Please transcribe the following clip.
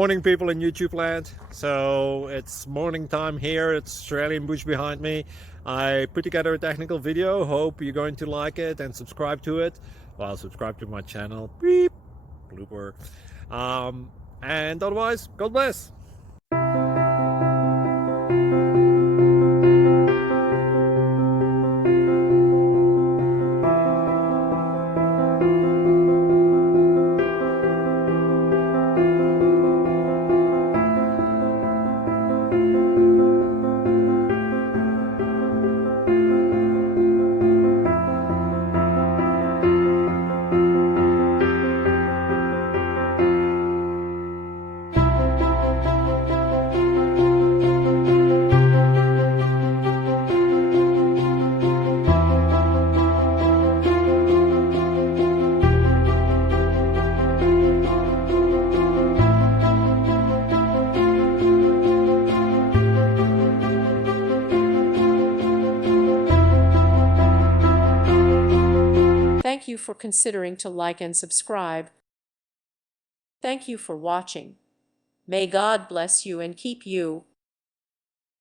Morning people in YouTube land. So it's morning time here. It's Australian bush behind me. I put together a technical video. Hope you're going to like it and subscribe to it. Well, subscribe to my channel. Beep. Blooper. And otherwise, God bless. Thank you for considering to like and subscribe. Thank you for watching. May God bless you and keep you.